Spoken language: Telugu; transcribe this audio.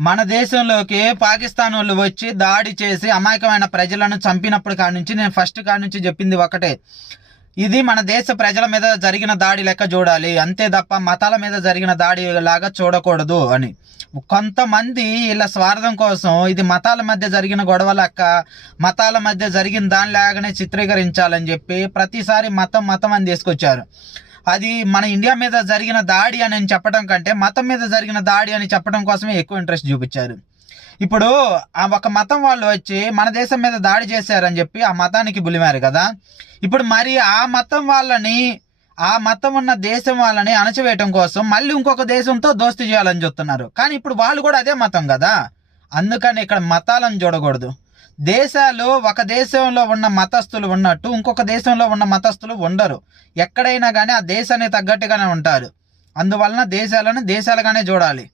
మన దేశంలోకి పాకిస్తాన్ వాళ్ళు వచ్చి దాడి చేసి అమాయకమైన ప్రజలను చంపినప్పుడు కాడి నుంచి నేను ఫస్ట్ కాడి నుంచి చెప్పింది ఒకటే, ఇది మన దేశ ప్రజల మీద జరిగిన దాడి లెక్క చూడాలి, అంతే తప్ప మతాల మీద జరిగిన దాడి లాగా చూడకూడదు అని. కొంతమంది ఇలా స్వార్థం కోసం ఇది మతాల మధ్య జరిగిన గొడవ లెక్క, మతాల మధ్య జరిగిన దానిలాగానే చిత్రీకరించాలని చెప్పి ప్రతిసారి మతం మతం అని తీసుకొచ్చారు. అది మన ఇండియా మీద జరిగిన దాడి అని చెప్పడం కంటే మతం మీద జరిగిన దాడి అని చెప్పడం కోసమే ఎక్కువ ఇంట్రెస్ట్ చూపించారు. ఇప్పుడు ఆ ఒక మతం వాళ్ళు వచ్చి మన దేశం మీద దాడి చేశారని చెప్పి ఆ మతానికి బులిమారు కదా. ఇప్పుడు మరి ఆ మతం వాళ్ళని, ఆ మతం ఉన్న దేశం వాళ్ళని అణచివేయటం కోసం మళ్ళీ ఇంకొక దేశంతో దోస్తీ చేయాలని చూస్తున్నారు. కానీ ఇప్పుడు వాళ్ళు కూడా అదే మతం కదా. అందుకని ఇక్కడ మతాలను చూడకూడదు. దేశాలు, ఒక దేశంలో ఉన్న మతస్థులు ఉన్నట్టు ఇంకొక దేశంలో ఉన్న మతస్థులు ఉండరు. ఎక్కడైనా కానీ ఆ దేశానికి తగ్గట్టుగానే ఉంటారు. అందువలన దేశాలను దేశాలుగానే చూడాలి.